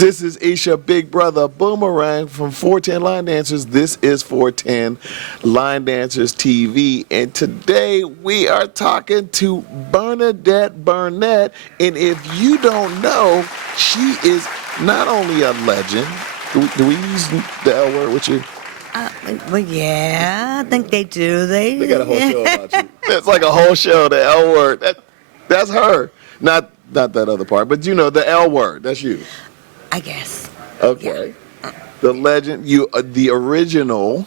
This is Isha Big Brother Boomerang from 410 Line Dancers. This is 410 Line Dancers TV. And today we are talking to Bernadette Burnett. And if you don't know, she is not only a legend. Do we use the L word with you? Well, yeah, I think they do. They got a whole show about you. It's like a whole show, the L word. That's her. Not that other part, but you know, the L word. That's you. I guess. Okay. Yeah. The legend, the original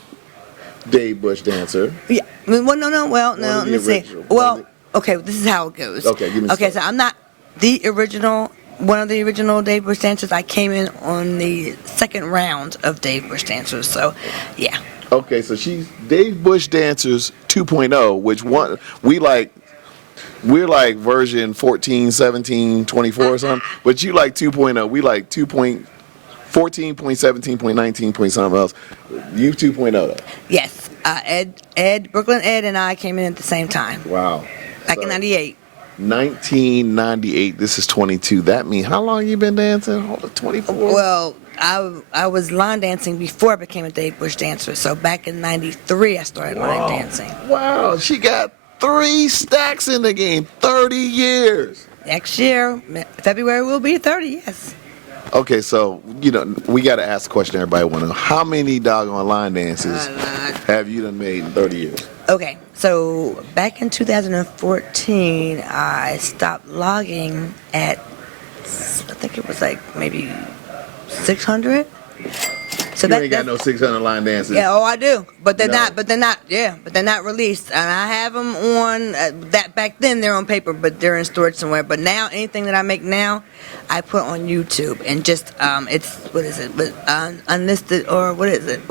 Dave Bush dancer. Yeah. Well, no. Well, no. Let me see. Well, okay. This is how it goes. Okay. Give me. Okay. So I'm not the original. One of the original Dave Bush dancers. I came in on the second round of Dave Bush dancers. So, yeah. Okay. So she's Dave Bush dancers 2.0, which one we like. We're like version 14, 17, 24 or something, but you like 2.0. We like 2.14, 17.19, something else. You 2.0 though. Yes. Brooklyn Ed and I came in at the same time. Wow. Back in 98. 1998. This is 22. That means how long you been dancing? 24. Well, I was line dancing before I became a Dave Bush dancer. So back in 93, I started line dancing. Wow. She got 3 stacks in the game, 30 years. Next year, February will be 30, yes. Okay, so, we got to ask the question everybody want to know. How many doggone line dances have you done made in 30 years? Okay, so back in 2014, I stopped logging at, I think it was like maybe 600. So you ain't got no 600 line dances. Yeah, I do, but they're not. But they're not released, and I have them on that. Back then, they're on paper, but they're in storage somewhere. But now, anything that I make now, I put on YouTube, and just it's what is it? Unlisted or what is it?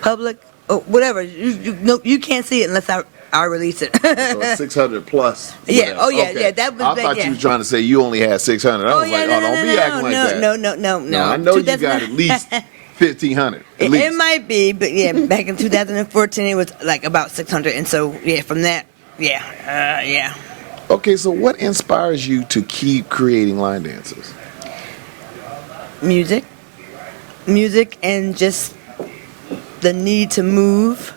Public or whatever. You can't see it unless I release it. So 600 plus. Yeah. Oh yeah. Okay. Yeah. That was. I thought you were trying to say you only had 600. I was like, don't be acting like that. No. I know you got at least 1,500. It might be, but yeah, back in 2014 it was like about 600, and so yeah, from that, yeah. Okay, so what inspires you to keep creating line dances? Music, and just the need to move.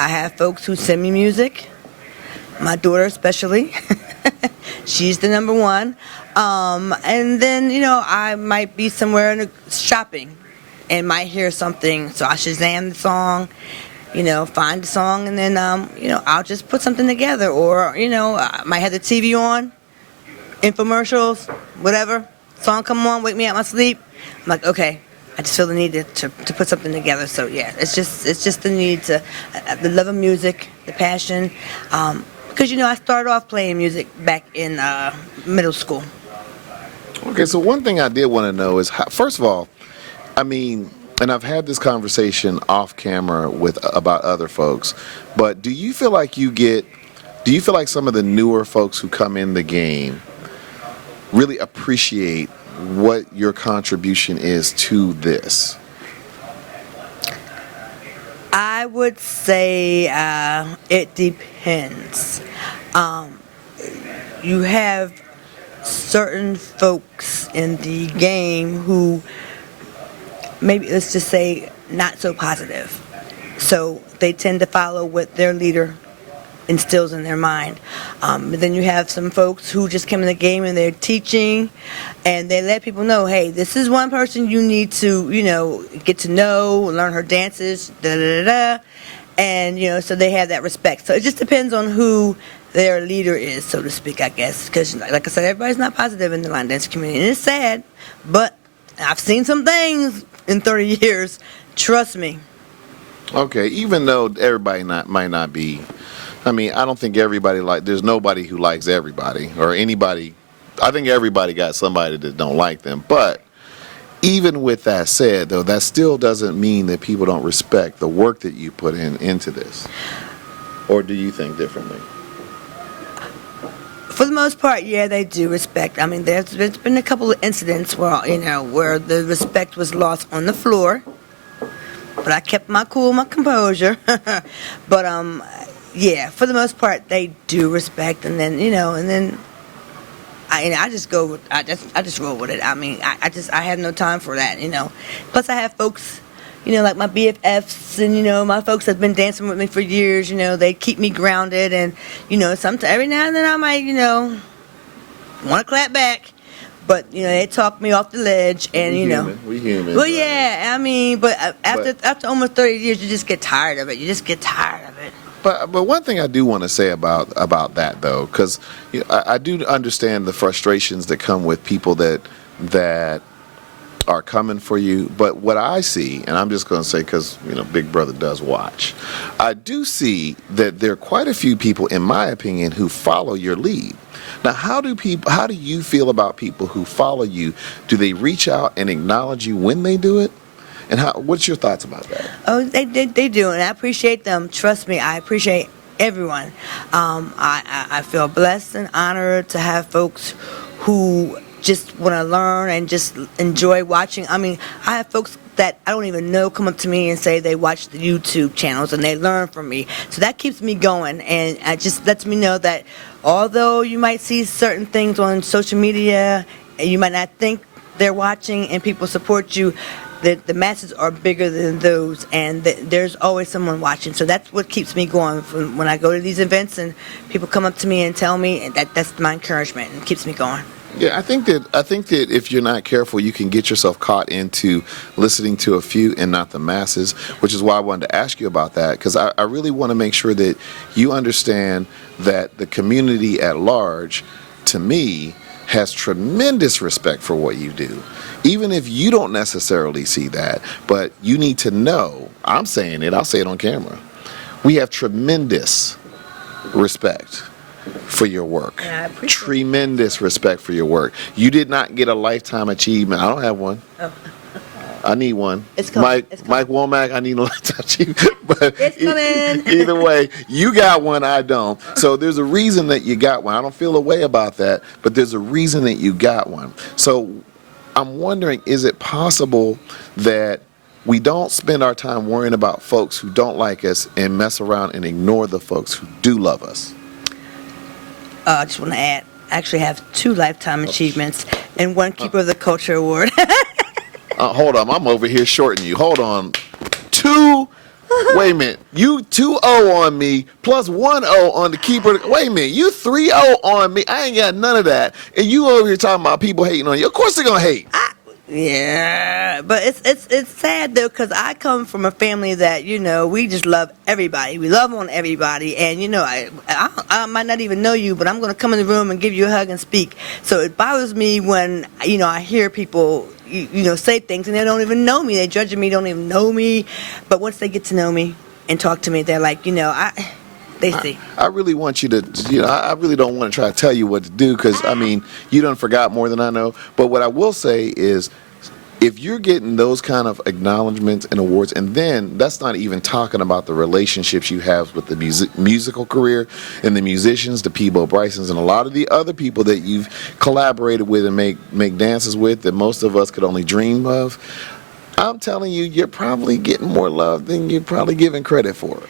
I have folks who send me music. My daughter especially. She's the number one. And then, I might be somewhere shopping and might hear something. So I Shazam the song, find the song, and then, I'll just put something together. Or, I might have the TV on, infomercials, whatever. Song come on, wake me out my sleep. I'm like, okay. I just feel the need to put something together. So yeah, it's just the need to, the love of music, the passion, because I started off playing music back in middle school. Okay, so one thing I did want to know is, first of all, and I've had this conversation off camera about other folks, but do you feel like some of the newer folks who come in the game really appreciate what your contribution is to this? I would say it depends. You have certain folks in the game who maybe, let's just say, not so positive. So they tend to follow what their leader instills in their mind. But then you have some folks who just come in the game and they're teaching, and they let people know, hey, this is one person you need to, get to know, learn her dances, and so they have that respect. So it just depends on who their leader is, so to speak, I guess. Because, like I said, everybody's not positive in the line dance community, and it's sad. But I've seen some things in 30 years. Trust me. Okay, even though everybody might not be. I don't think everybody there's nobody who likes everybody or anybody. I think everybody got somebody that don't like them. But even with that said, though, that still doesn't mean that people don't respect the work that you put into this. Or do you think differently? For the most part, yeah, they do respect. There's been a couple of incidents where, where the respect was lost on the floor. But I kept my cool, my composure. But, yeah, for the most part, they do respect, and then I just go with, I just roll with it. I mean, I have no time for that, you know. Plus I have folks, you know, like my BFFs and, you know, my folks that have been dancing with me for years, you know, they keep me grounded. And, you know, sometimes every now and then I might, you know, want to clap back. But, you know, they talk me off the ledge and, we you know. human. We human. Well, right? yeah, I mean, but after almost 30 years, you just get tired of it. You just get tired of it. But one thing I do want to say about that though, because you know, I do understand the frustrations that come with people that are coming for you. But what I see, and I'm just going to say because you know Big Brother does watch, I do see that there are quite a few people, in my opinion, who follow your lead. Now, how do you feel about people who follow you? Do they reach out and acknowledge you when they do it? And what's your thoughts about that? Oh, they do, and I appreciate them. Trust me, I appreciate everyone. I feel blessed and honored to have folks who just want to learn and just enjoy watching. I mean, I have folks that I don't even know come up to me and say they watch the YouTube channels and they learn from me. So that keeps me going, and it just lets me know that although you might see certain things on social media and you might not think they're watching and people support you, the masses are bigger than those, and there's always someone watching. So that's what keeps me going from when I go to these events and people come up to me and tell me, and that's my encouragement and keeps me going. Yeah, I think that if you're not careful, you can get yourself caught into listening to a few and not the masses, which is why I wanted to ask you about that, because I really want to make sure that you understand that the community at large, to me, has tremendous respect for what you do. Even if you don't necessarily see that, but you need to know, I'm saying it, I'll say it on camera, we have tremendous respect for your work. Yeah, I appreciate Tremendous respect for your work. You did not get a lifetime achievement. I don't have one. Oh. I need one. It's coming. Mike Womack, I need a lifetime achievement. But It's coming. Either way, you got one, I don't. So there's a reason that you got one. I don't feel a way about that, but there's a reason that you got one. So I'm wondering, is it possible that we don't spend our time worrying about folks who don't like us and mess around and ignore the folks who do love us? I just want to add, I actually have 2 lifetime achievements and 1 Keeper of the Culture Award. Hold on, I'm over here shorting you. Hold on. 2, wait a minute. You 2-0 on me plus 1-0 on the keeper. Wait a minute. You 3-0 on me. I ain't got none of that. And you over here talking about people hating on you. Of course they're going to hate. Yeah, but it's sad though, because I come from a family that, you know, we just love everybody. We love on everybody, and you know, I might not even know you, but I'm going to come in the room and give you a hug and speak. So it bothers me when, you know, I hear people, you know, say things and they don't even know me. They judging me, don't even know me, but once they get to know me and talk to me, they're like, you know, they see. I really want you to, you know, I really don't want to try to tell you what to do because, I mean, you done forgot more than I know. But what I will say is, if you're getting those kind of acknowledgments and awards, and then that's not even talking about the relationships you have with the musical career and the musicians, the Peabo Brysons, and a lot of the other people that you've collaborated with and make dances with that most of us could only dream of, I'm telling you, you're probably getting more love than you're probably giving credit for.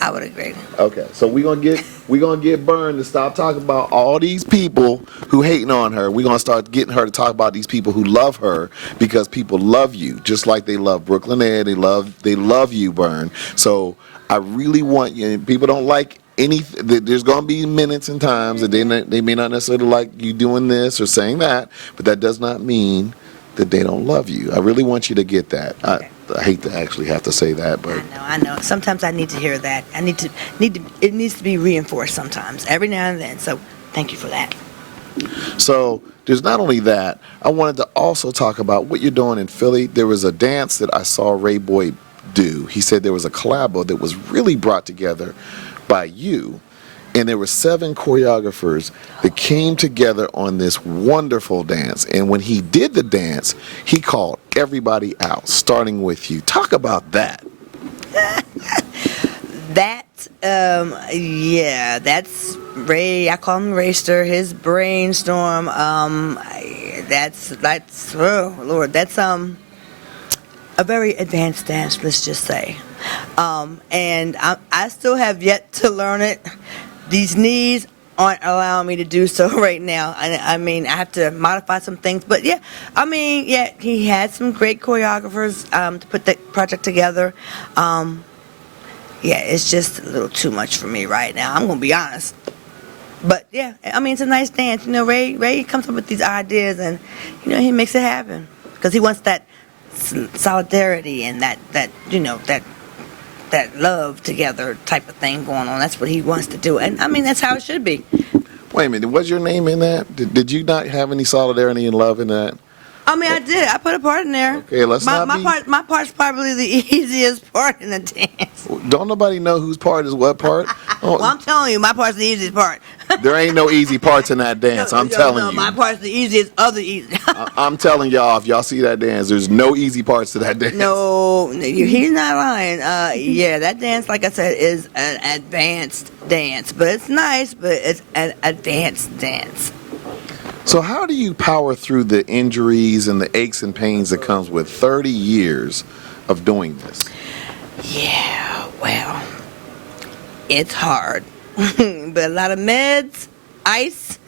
I would agree. Okay, so we're gonna get Bern to stop talking about all these people who hating on her. We're gonna start getting her to talk about these people who love her, because people love you just like they love Brooklyn Air. They love you, Bern. So I really want you. People don't like anything. There's gonna be minutes and times that they may not necessarily like you doing this or saying that, but that does not mean that they don't love you. I really want you to get that. Okay. I hate to actually have to say that, but I know. Sometimes I need to hear that. It needs to be reinforced sometimes, every now and then. So thank you for that. So there's not only that, I wanted to also talk about what you're doing in Philly. There was a dance that I saw Ray Boy do. He said there was a collabo that was really brought together by you. And there were 7 choreographers that came together on this wonderful dance. And when he did the dance, he called everybody out, starting with you. Talk about that. That's Ray. I call him Rayster. His brainstorm. That's oh Lord. That's a very advanced dance. Let's just say. And I still have yet to learn it. These knees aren't allowing me to do so right now. I mean, I have to modify some things, but yeah, I mean, yeah, he had some great choreographers to put that project together. Yeah, it's just a little too much for me right now. I'm gonna be honest. But yeah, I mean, it's a nice dance. You know, Ray comes up with these ideas, and you know, he makes it happen because he wants that solidarity and that you know that love together type of thing going on. That's what he wants to do, and I mean, that's how it should be. Wait a minute, was your name in that? Did you not have any solidarity and love in that? I mean, I did. I put a part in there. Okay, let's my, not my be... part. My part's probably the easiest part in the dance. Don't nobody know whose part is what part? Oh, Well, I'm telling you, my part's the easiest part. there ain't no easy parts in that dance. I'm telling you. My part's the easiest of the easy. I'm telling y'all, if y'all see that dance, there's no easy parts to that dance. No, he's not lying. Yeah, that dance, like I said, is an advanced dance, but it's nice, but it's an advanced dance. So how do you power through the injuries and the aches and pains that comes with 30 years of doing this? Yeah, well, it's hard. But a lot of meds, ice,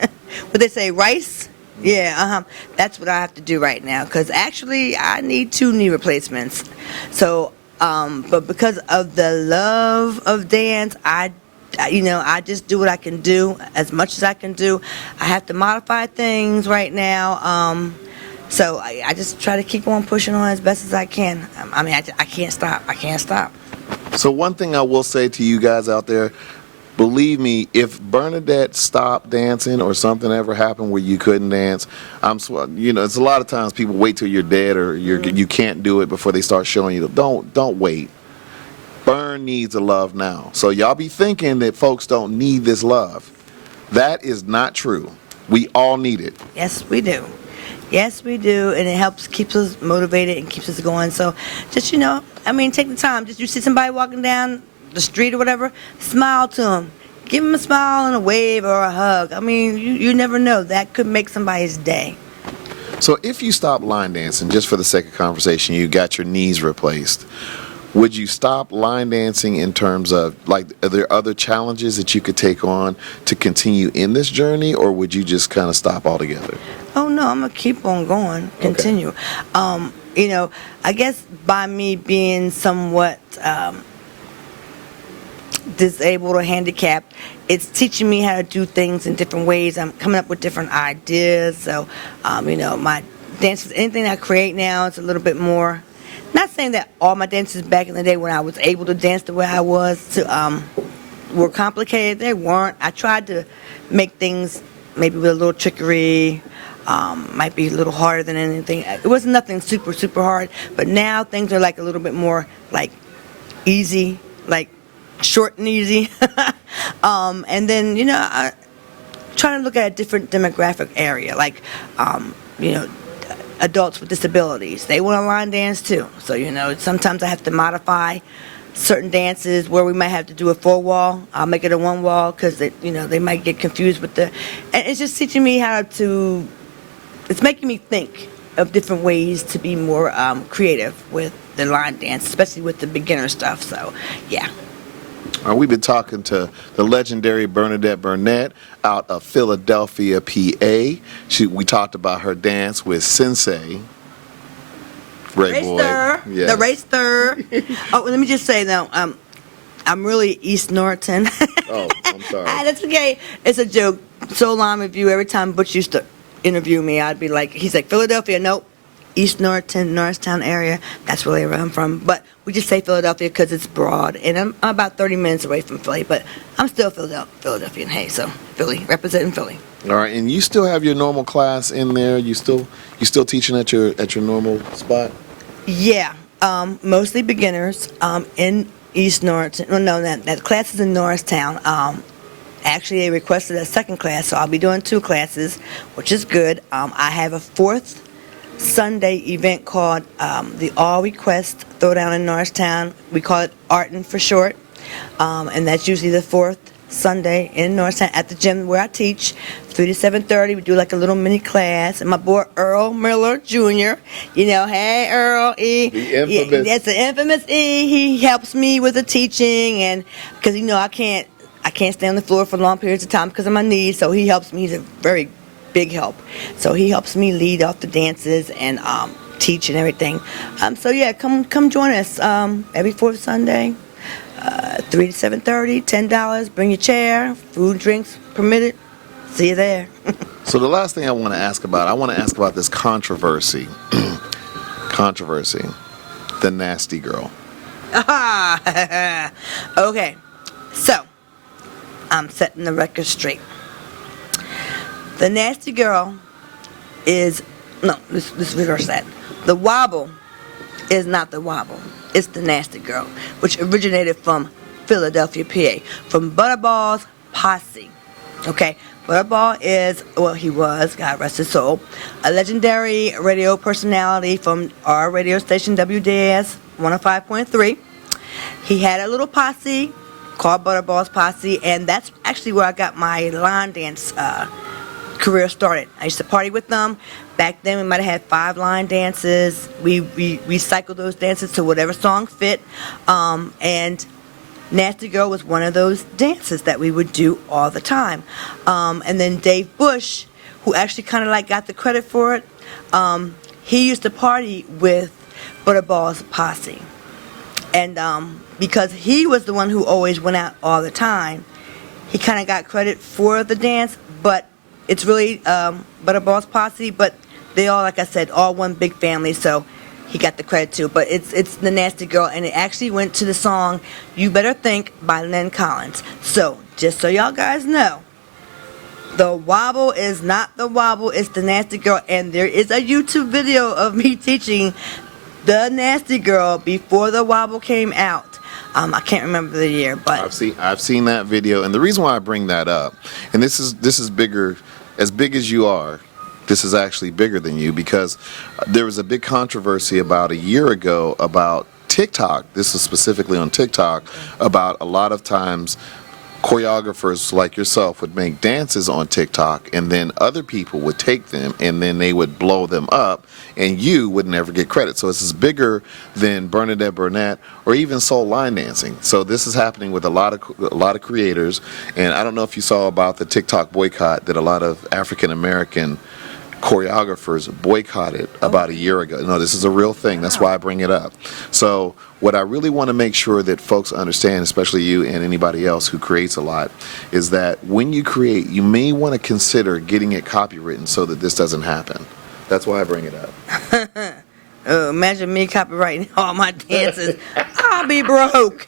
what they say, rice? Yeah, that's what I have to do right now, because actually I need 2 knee replacements. So, but because of the love of dance, I just do what I can do, as much as I can do. I have to modify things right now. So I just try to keep on pushing on as best as I can. I mean, I can't stop. I can't stop. So one thing I will say to you guys out there, believe me, if Bernadette stopped dancing or something ever happened where you couldn't dance, it's a lot of times people wait till you're dead or you can't do it before they start showing you. Don't wait. Bern needs a love now. So y'all be thinking that folks don't need this love. That is not true. We all need it. Yes, we do. Yes, we do, and it keeps us motivated and keeps us going. So just, take the time. Just you see somebody walking down the street or whatever, smile to them. Give them a smile and a wave or a hug. I mean, you never know. That could make somebody's day. So if you stop line dancing, just for the sake of conversation, you got your knees replaced, would you stop line dancing in terms of, like, are there other challenges that you could take on to continue in this journey, or would you just kind of stop altogether? Oh, no, I'm going to keep on going, continue. Okay. I guess by me being somewhat disabled or handicapped, it's teaching me how to do things in different ways. I'm coming up with different ideas. So, my dances, anything I create now, it's a little bit more. Not saying that all my dances back in the day when I was able to dance the way I was were complicated. They weren't. I tried to make things maybe with a little trickery, might be a little harder than anything. It wasn't nothing super, super hard, but now things are like a little bit more like easy, like short and easy. And then, I try to look at a different demographic area, like, adults with disabilities. They want to line dance too. So, sometimes I have to modify certain dances where we might have to do a 4-wall. I'll make it a 1-wall because they might get confused with and it's just teaching me it's making me think of different ways to be more creative with the line dance, especially with the beginner stuff. So, yeah. We've been talking to the legendary Bernadette Burnett out of Philadelphia, PA. We talked about her dance with Sensei. Ray Boy. Yes. The racer. Oh, let me just say though, I'm really East Norriton. Oh, I'm sorry. That's okay. It's a joke. So long review. Every time Butch used to interview me, I'd be like, he's like, Philadelphia. Nope. East Norriton, Norristown area. That's really where I'm from. But we just say Philadelphia because it's broad. And I'm about 30 minutes away from Philly, but I'm still Philadelphian. Hey, so Philly, representing Philly. All right, and you still have your normal class in there? You still teaching at your normal spot? Yeah, mostly beginners in East Norriton. Well, no, that class is in Norristown. Actually, they requested a second class, so I'll be doing 2 classes, which is good. I have a 4th Sunday event called the All Request Throwdown in Norristown. We call it Artin for short, and that's usually the 4th Sunday in Norristown at the gym where I teach, 3 to 7:30. We do like a little mini class, and my boy Earl Miller Jr. Hey Earl E. The infamous. That's the infamous E. He helps me with the teaching, and because I I can't stay on the floor for long periods of time because of my knees, so he helps me. He's a very big help. So he helps me lead off the dances and teach and everything. So yeah, come join us every fourth Sunday, 3 to 7:30, $10. Bring your chair, food, drinks permitted. See you there. So the last thing I want to ask about this controversy. Controversy. The nasty girl. Okay, so I'm setting the record straight. The nasty girl is, no, let's reverse that. The wobble is not the wobble. It's the nasty girl, which originated from Philadelphia, PA, from Butterball's posse. Okay, Butterball is, well, he was, God rest his soul, a legendary radio personality from our radio station, WDAS 105.3. He had a little posse called Butterball's Posse, and that's actually where I got my line dance career started. I used to party with them. Back then, we might have had 5 line dances. We recycled those dances to whatever song fit, and Nasty Girl was one of those dances that we would do all the time. And then Dave Bush, who actually kind of like got the credit for it, he used to party with Butterball's Posse. And because he was the one who always went out all the time, he kind of got credit for the dance, but it's really Butterball's Posse, but they all, like I said, all one big family, so he got the credit too. But it's the Nasty Girl, and it actually went to the song You Better Think by Len Collins. So, just so y'all guys know, the wobble is not the wobble, it's the Nasty Girl, and there is a YouTube video of me teaching the Nasty Girl before the wobble came out. I can't remember the year, but I've seen that video, and the reason why I bring that up, and this is bigger, as big as you are, this is actually bigger than you, because there was a big controversy about a year ago about TikTok. This is specifically on TikTok, about a lot of times choreographers like yourself would make dances on TikTok, and then other people would take them and then they would blow them up, and you would never get credit. So this is bigger than Bernadette, Burnett, or even soul line dancing. So this is happening with a lot of creators, and I don't know if you saw about the TikTok boycott that a lot of African American choreographers boycotted about a year ago. No, this is a real thing. That's why I bring it up. So what I really want to make sure that folks understand, especially you and anybody else who creates a lot, is that when you create, you may want to consider getting it copywritten so that this doesn't happen. That's why I bring it up. Imagine me copywriting all my dances. I'll be broke.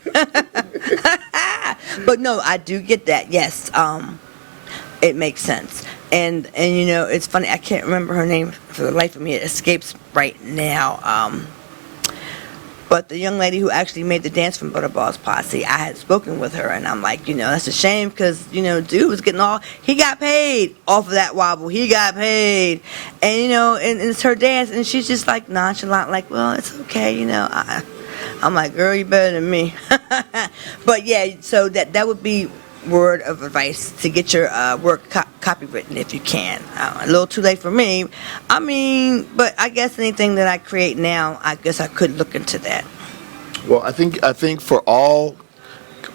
But no, I do get that. Yes, it makes sense. And you know, it's funny, I can't remember her name for the life of me. It escapes right now. But the young lady who actually made the dance from Butterball's Posse, I had spoken with her, and I'm like, you know, that's a shame, because, you know, dude was getting he got paid off of that wobble. He got paid. And, you know, and it's her dance, and she's just like nonchalant, like, well, it's okay, you know. I'm like, girl, you better than me. But yeah, so that would be word of advice, to get your work copywritten if you can. A little too late for me. I mean, but I guess anything that I create now, I guess I could look into that. Well, I think for all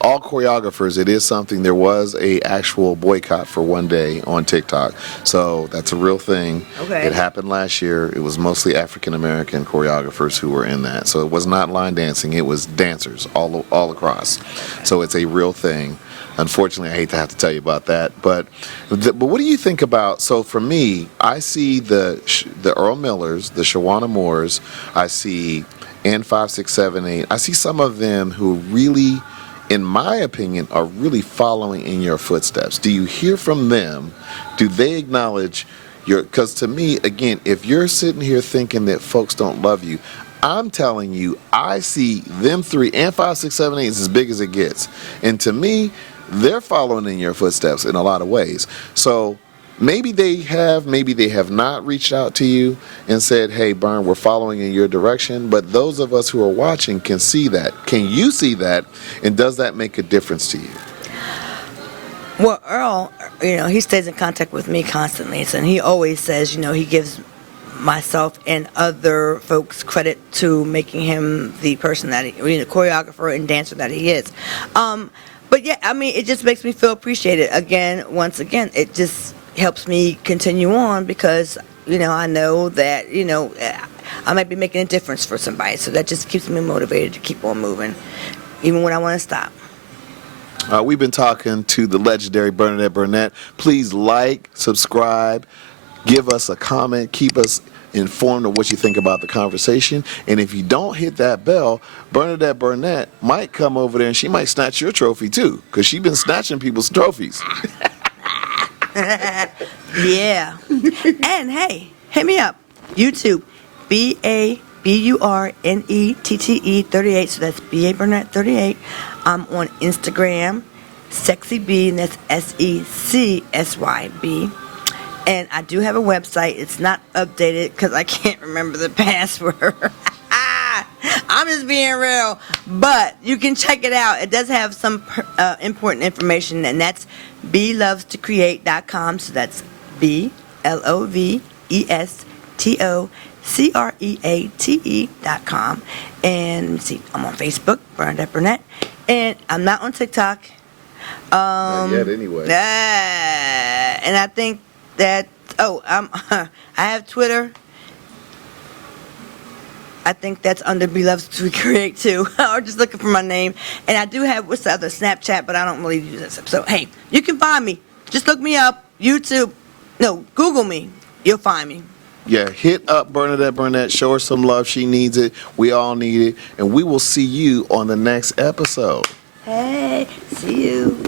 choreographers, it is something. There was a actual boycott for one day on TikTok, so that's a real thing. Okay. It happened last year. It was mostly African American choreographers who were in that. So it was not line dancing. It was dancers all across. So it's a real thing. Unfortunately, I hate to have to tell you about that, but what do you think about? So for me, I see the Earl Millers, the Shawana Moores, I see N5678. I see some of them who really, in my opinion, are really following in your footsteps. Do you hear from them? Do they acknowledge your? Because to me, again, if you're sitting here thinking that folks don't love you, I'm telling you, I see them three, and 5678 is as big as it gets. And to me, they're following in your footsteps in a lot of ways. So maybe they have not reached out to you and said, hey, Bern, we're following in your direction. But those of us who are watching can see that. Can you see that? And does that make a difference to you? Well, Earl, you know, he stays in contact with me constantly, and he always says, you know, he gives myself and other folks credit to making him the person that he, you know, choreographer and dancer that he is. But yeah, I mean, it just makes me feel appreciated. Again, once again, it just helps me continue on because, I know that, I might be making a difference for somebody. So that just keeps me motivated to keep on moving, even when I want to stop. We've been talking to the legendary Bernadette Burnett. Please like, subscribe, give us a comment, keep us informed of what you think about the conversation. And if you don't hit that bell, Bernadette Burnett might come over there and she might snatch your trophy too, because she's been snatching people's trophies. Yeah. And hey, hit me up. YouTube, BABURNETTE 38. So that's BA Burnett 38. I'm on Instagram, Sexy B, and that's SECSYB. And I do have a website. It's not updated because I can't remember the password. I'm just being real. But you can check it out. It does have some important information, and that's belovestocreate.com. So that's BLOVESTOCREATE.com. And let me see, I'm on Facebook, Bernadette Burnett. And I'm not on TikTok. Not yet, anyway. And I think that I have Twitter. I think that's under Beloved to Create too, or just looking for my name. And I do have what's the other Snapchat, but I don't really use this. So hey, you can find me. Just look me up. YouTube. No, Google me. You'll find me. Yeah, hit up Bernadette Burnett. Show her some love. She needs it. We all need it. And we will see you on the next episode. Hey, see you.